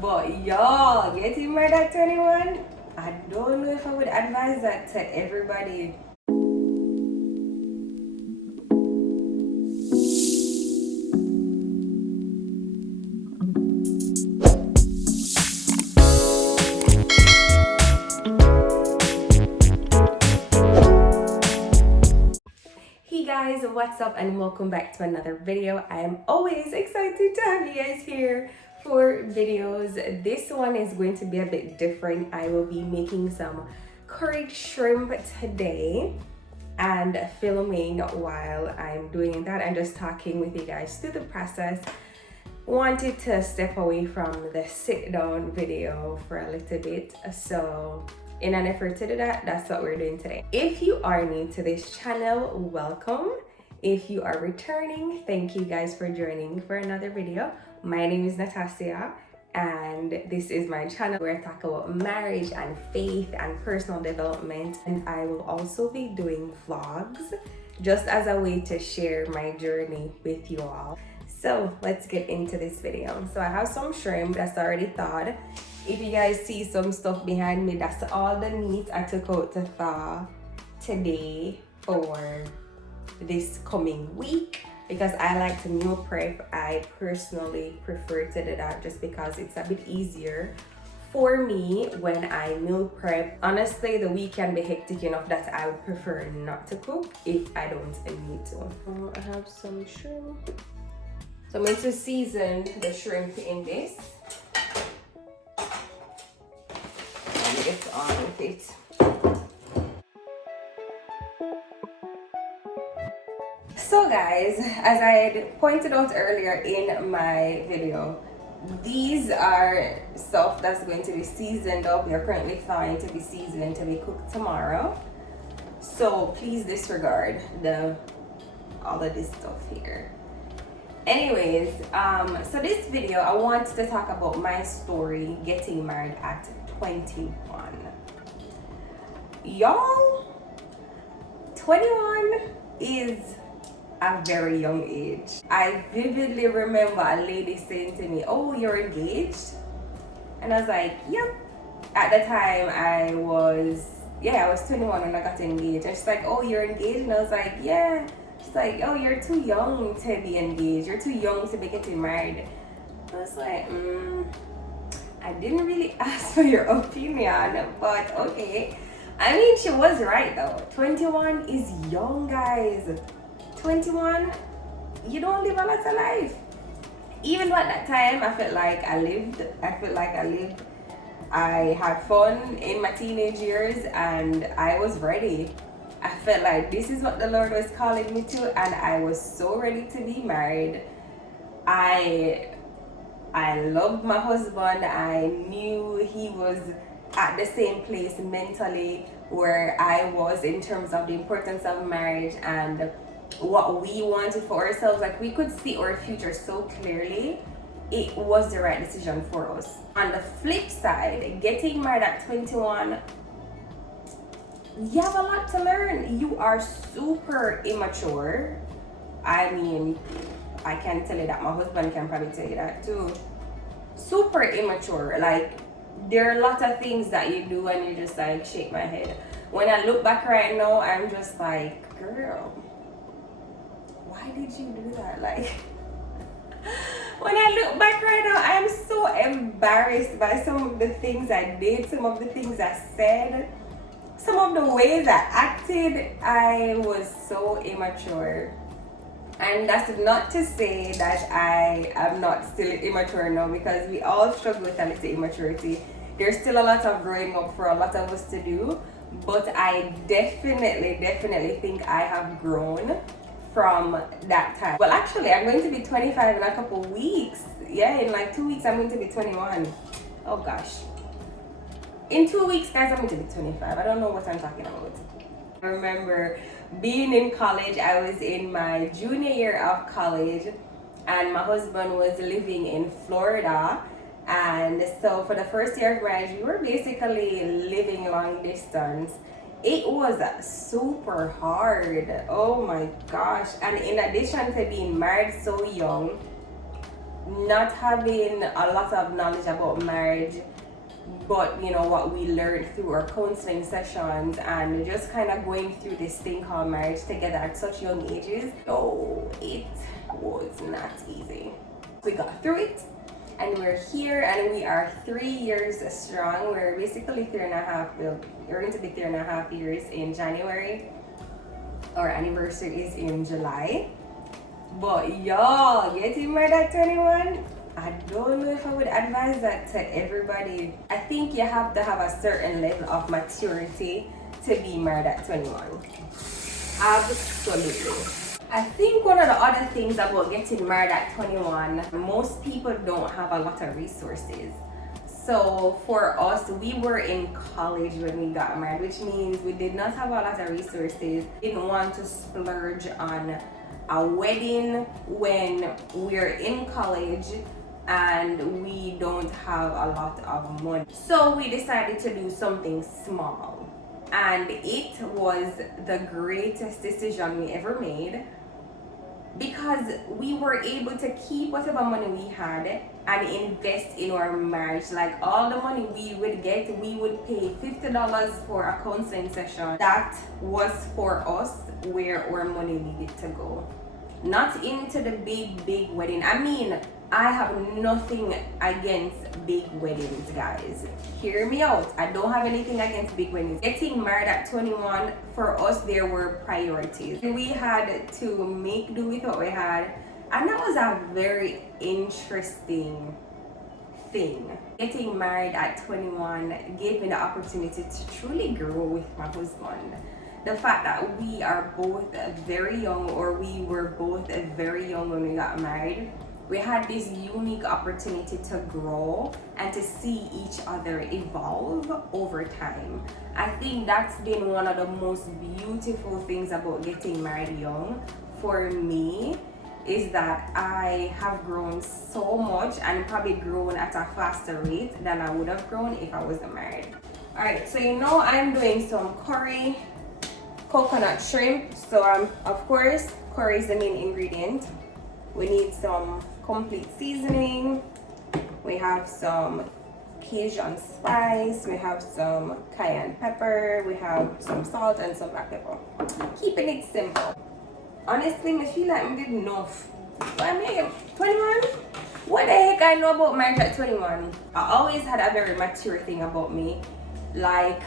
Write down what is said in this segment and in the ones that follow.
But y'all, getting married at 21, I don't know if I would advise that to everybody. Hey guys, what's up and welcome back to another video. I am always excited to have you guys here for videos. This one is going to be a bit different. I will be making some curried shrimp today and filming while I'm doing that and just talking with you guys through the process. Wanted to step away from the sit down video for a little bit, so in an effort to do that, that's what we're doing today. If you are new to this channel, welcome. If you are returning, thank you guys for joining for another video. My name is Natasha and this is my channel where I talk about marriage and faith and personal development, and I will also be doing vlogs just as a way to share my journey with you all. So let's get into this video. So I have some shrimp that's already thawed. If you guys see some stuff behind me, that's all the meat I took out to thaw today for this coming week, because I like to meal prep. I personally prefer to do that just because it's a bit easier for me when I meal prep. Honestly, the week can be hectic enough that I would prefer not to cook if I don't need to. I have some shrimp. So I'm going to season the shrimp in this. And get on with it. So guys, as I had pointed out earlier in my video, these are stuff that's going to be seasoned up. We are currently thawing to be seasoned to be cooked tomorrow. So please disregard all of this stuff here. Anyways, so this video I wanted to talk about my story getting married at 21. Y'all, 21 is a very young age. I vividly remember a lady saying to me, "Oh, you're engaged?" And I was like, "Yep." At the time I was 21 when I got engaged. And she's like, "Oh, you're engaged?" And I was like, "Yeah." She's like, "Oh, you're too young to be engaged. You're too young to be getting married." I was like, I didn't really ask for your opinion, but okay. I mean, she was right though. 21 is young, guys. 21, you don't live a lot of life. Even at that time, I felt like I lived. I had fun in my teenage years and I was ready. I felt like this is what the Lord was calling me to, and I was so ready to be married. I loved my husband. I knew he was at the same place mentally where I was in terms of the importance of marriage and what we wanted for ourselves. Like, we could see our future so clearly. It was the right decision for us. On the flip side, getting married at 21, you have a lot to learn. You are super immature. I mean, I can tell you that. My husband can probably tell you that too. Super immature. Like, there are a lot of things that you do and you just like shake my head. When I look back right now, I'm just like, girl, why did you do that? Like, when I look back right now, I'm so embarrassed by some of the things I did, some of the things I said, some of the ways I acted. I was so immature. And that's not to say that I am not still immature now, because we all struggle with a little immaturity. There's still a lot of growing up for a lot of us to do, but I definitely think I have grown from that time. Well, actually, I'm going to be 25 in a couple weeks. Yeah, in like 2 weeks, I'm going to be 21. Oh gosh. In 2 weeks, guys, I'm going to be 25. I don't know what I'm talking about. I remember being in college. I was in my junior year of college and my husband was living in Florida. And so for the first year of marriage, we were basically living long distance. It was super hard. Oh my gosh. And in addition to being married so young, not having a lot of knowledge about marriage, but you know what we learned through our counseling sessions and just kind of going through this thing called marriage together at such young ages. Oh, it was not easy. We got through it and we're here and we are 3 years strong. We're basically 3.5, we're going to be 3.5 years in January. Our anniversary is in July. But y'all, getting married at 21, I don't know if I would advise that to everybody. I think you have to have a certain level of maturity to be married at 21. Absolutely. I think one of the other things about getting married at 21, most people don't have a lot of resources. So for us, we were in college when we got married, which means we did not have a lot of resources. Didn't want to splurge on a wedding when we're in college and we don't have a lot of money. So we decided to do something small, and it was the greatest decision we ever made, because we were able to keep whatever money we had and invest in our marriage. Like all the money we would get, we would pay $50 for a counseling session. That was for us where our money needed to go. Not into the big wedding. I mean, I have nothing against big weddings, guys. Hear me out. I don't have anything against big weddings. Getting married at 21, for us, there were priorities. We had to make do with what we had. And that was a very interesting thing. Getting married at 21 gave me the opportunity to truly grow with my husband. The fact that we are both very young, or we were both very young when we got married, we had this unique opportunity to grow and to see each other evolve over time. I think that's been one of the most beautiful things about getting married young for me, is that I have grown so much and probably grown at a faster rate than I would have grown if I wasn't married. Alright, so you know I'm doing some curry coconut shrimp. So of course, curry is the main ingredient. We need some complete seasoning. We have some Cajun spice. We have some cayenne pepper. We have some salt and some black pepper. Keeping it simple. Honestly, I feel like I did enough. But I mean, 21? What the heck I know about marriage at 21? I always had a very mature thing about me. Like,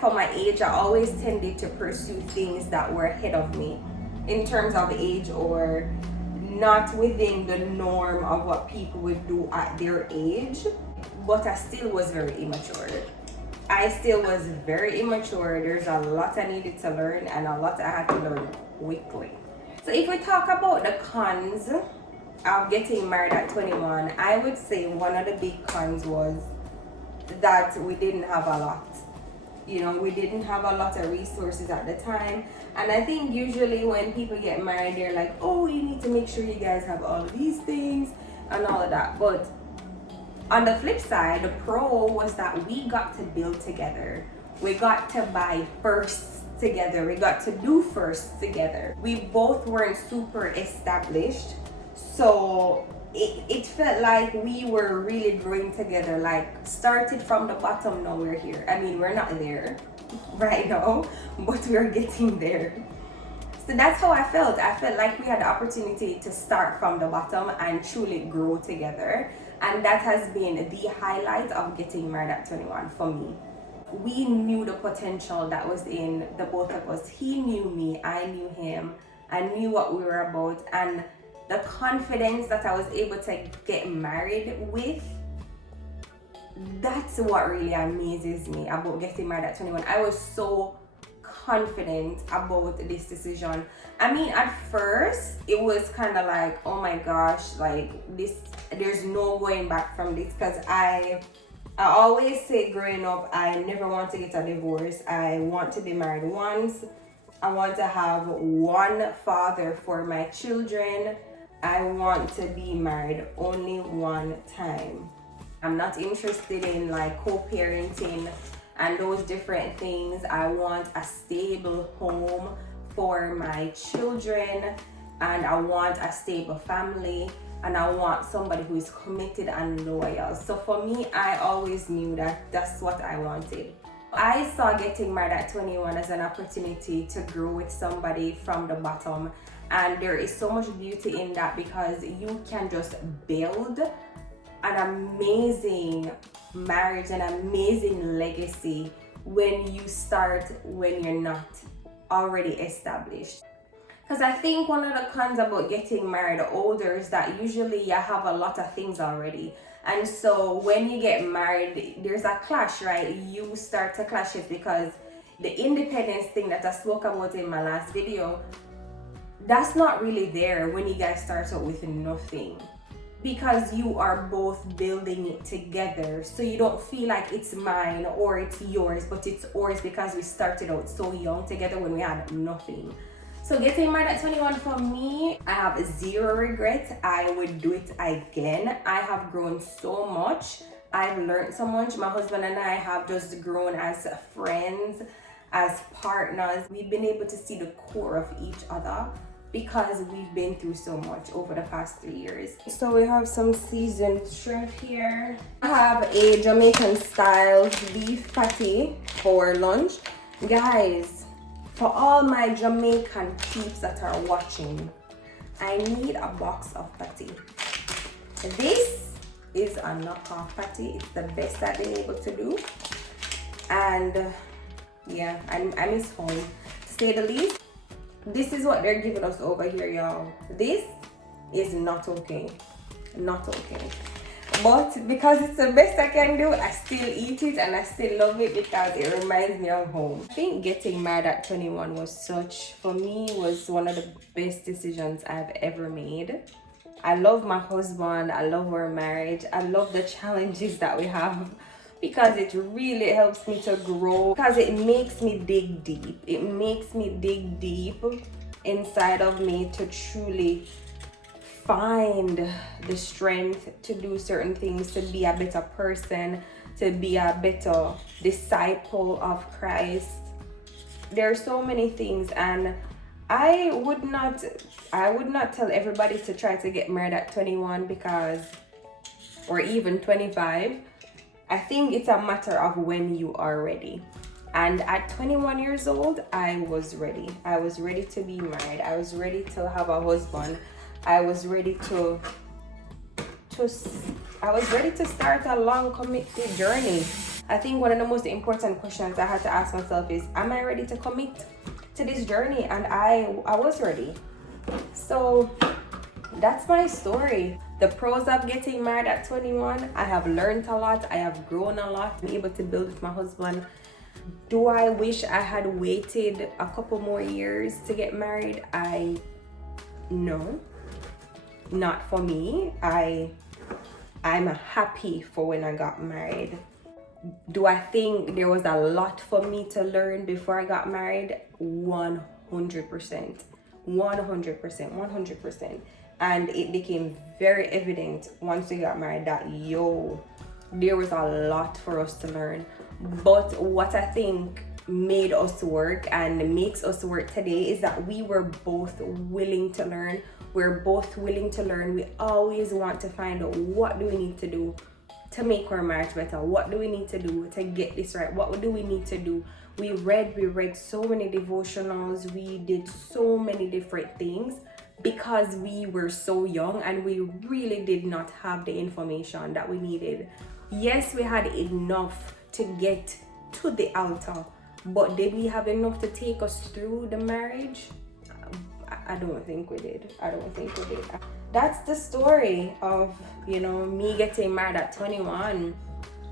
for my age, I always tended to pursue things that were ahead of me in terms of age, or not within the norm of what people would do at their age. But I still was very immature. There's a lot I needed to learn and a lot I had to learn quickly. So if we talk about the cons of getting married at 21, I would say one of the big cons was that we didn't have a lot. You know, we didn't have a lot of resources at the time. And I think usually when people get married, they're like, oh, you need to make sure you guys have all of these things and all of that. But on the flip side, the pro was that we got to build together. We got to buy firsts together. We got to do firsts together. We both weren't super established. So it felt like we were really growing together, like started from the bottom, now we're here. I mean, we're not there right now, but we're getting there. So that's how I felt. I felt like we had the opportunity to start from the bottom and truly grow together. And that has been the highlight of getting married at 21 for me. We knew the potential that was in the both of us. He knew me, I knew him, I knew what we were about, and the confidence that I was able to get married with, that's what really amazes me about getting married at 21. I was so confident about this decision. I mean, at first, it was kind of like, oh my gosh, like this, there's no going back from this, because I always say growing up, I never want to get a divorce. I want to be married once. I want to have one father for my children. I want to be married only one time. I'm not interested in like co-parenting and those different things. I want a stable home for my children, and I want a stable family. and I want somebody who is committed and loyal. So for me, I always knew that that's what I wanted. I saw getting married at 21 as an opportunity to grow with somebody from the bottom, and there is so much beauty in that because you can just build an amazing marriage, an amazing legacy when you start when you're not already established. Because I think one of the cons about getting married older is that usually you have a lot of things already. And so when you get married, there's a clash, right? You start to clash it because the independence thing that I spoke about in my last video, that's not really there when you guys start out with nothing. Because you are both building it together, so you don't feel like it's mine or it's yours, but it's ours because we started out so young together when we had nothing. So getting married at 21 for me, I have zero regret. I would do it again. I have grown so much. I've learned so much. My husband and I have just grown as friends, as partners. We've been able to see the core of each other because we've been through so much over the past 3 years. So we have some seasoned shrimp here. I have a Jamaican style beef patty for lunch. Guys, for all my Jamaican peeps that are watching, I need a box of patty. This is a knockoff patty. It's the best I've been able to do. And yeah, I miss home, to say the least. This is what they're giving us over here, y'all. This is not okay. Not okay. But because it's the best I can do, I still eat it and I still love it because it reminds me of home. I think getting married at 21 for me, was one of the best decisions I've ever made. I love my husband. I love our marriage. I love the challenges that we have because it really helps me to grow, because it makes me dig deep. It makes me dig deep inside of me to truly find the strength to do certain things, to be a better person, to be a better disciple of Christ. There are so many things, and I would not tell everybody to try to get married at 21 because, or even 25. I think it's a matter of when you are ready. And at 21 years old, I was ready. I was ready to be married. I was ready to have a husband. I was ready to start a long committed journey. I think one of the most important questions I had to ask myself is, am I ready to commit to this journey? And I was ready. So that's my story. The pros of getting married at 21, I have learned a lot. I have grown a lot. I'm able to build with my husband. Do I wish I had waited a couple more years to get married? No, not for me. I'm happy for when I got married. Do I think there was a lot for me to learn before I got married? 100%. 100%. And it became very evident once we got married that, there was a lot for us to learn. But what I think made us work and makes us work today is that we were both willing to learn. We're both willing to learn. We always want to find out, what do we need to do to make our marriage better? What do we need to do to get this right? What do we need to do? We read so many devotionals. We did so many different things because we were so young and we really did not have the information that we needed. Yes, we had enough to get to the altar, but did we have enough to take us through the marriage? I don't think we did. That's the story of, me getting married at 21.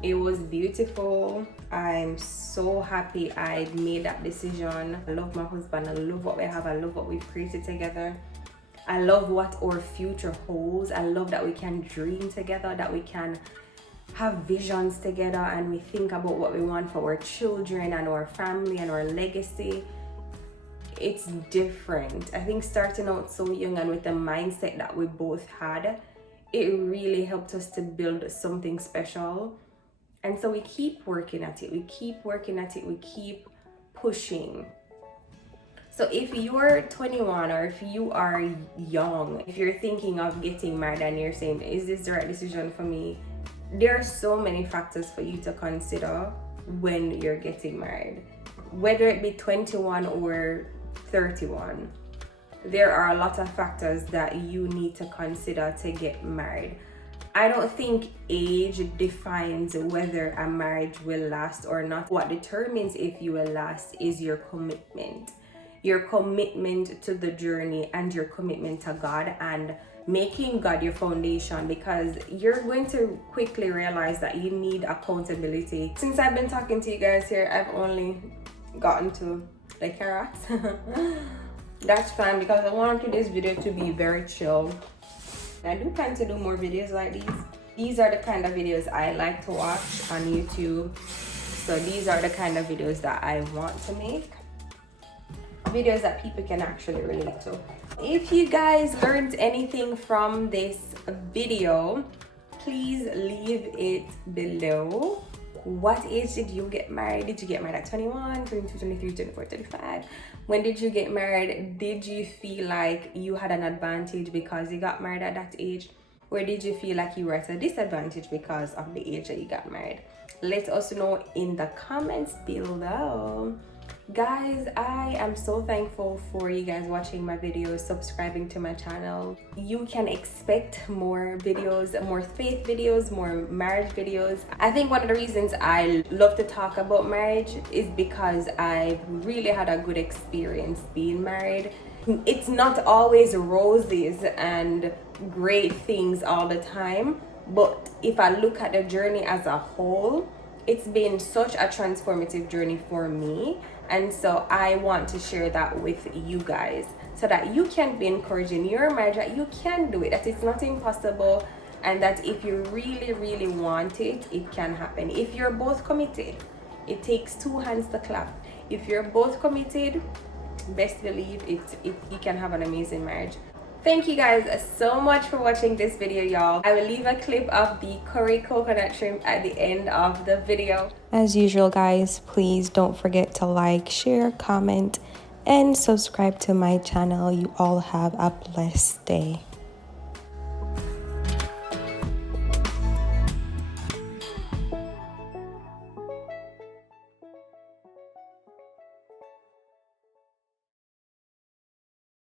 It was beautiful. I'm so happy I made that decision. I love my husband. I love what we have. I love what we've created together. I love what our future holds. I love that we can dream together, that we can have visions together, and we think about what we want for our children and our family and our legacy. It's different. I think starting out so young and with the mindset that we both had, it really helped us to build something special. And so we keep working at it. We keep pushing. So if you're 21 or if you are young, if you're thinking of getting married and you're saying, is this the right decision for me? There are so many factors for you to consider when you're getting married. Whether it be 21 or 31, there are a lot of factors that you need to consider to get married. I don't think age defines whether a marriage will last or not. What determines if you will last is your commitment. Your commitment to the journey and your commitment to God and making God your foundation, because you're going to quickly realize that you need accountability. Since I've been talking to you guys here, I've only gotten to the carrots. That's fine, because I wanted this video to be very chill. I do plan to do more videos like these. These are the kind of videos I like to watch on YouTube. So these are the kind of videos that I want to make. Videos that people can actually relate to. If you guys learned anything from this video, please leave it below. What age did you get married? Did you get married at 21, 22, 23, 24, 35? When did you get married? Did you feel like you had an advantage because you got married at that age? Or did you feel like you were at a disadvantage because of the age that you got married? Let us know in the comments below. Guys, I am so thankful for you guys watching my videos, subscribing to my channel. You can expect more videos, more faith videos, more marriage videos. I think one of the reasons I love to talk about marriage is because I've really had a good experience being married. It's not always roses and great things all the time, but if I look at the journey as a whole, it's been such a transformative journey for me. And so I want to share that with you guys so that you can be encouraged in your marriage, that you can do it, that it's not impossible, and that if you really, really want it, it can happen. If you're both committed, it takes two hands to clap. If you're both committed, best believe you can have an amazing marriage. Thank you guys so much for watching this video, y'all. I will leave a clip of the curry coconut shrimp at the end of the video. As usual, guys, please don't forget to like, share, comment, and subscribe to my channel. You all have a blessed day.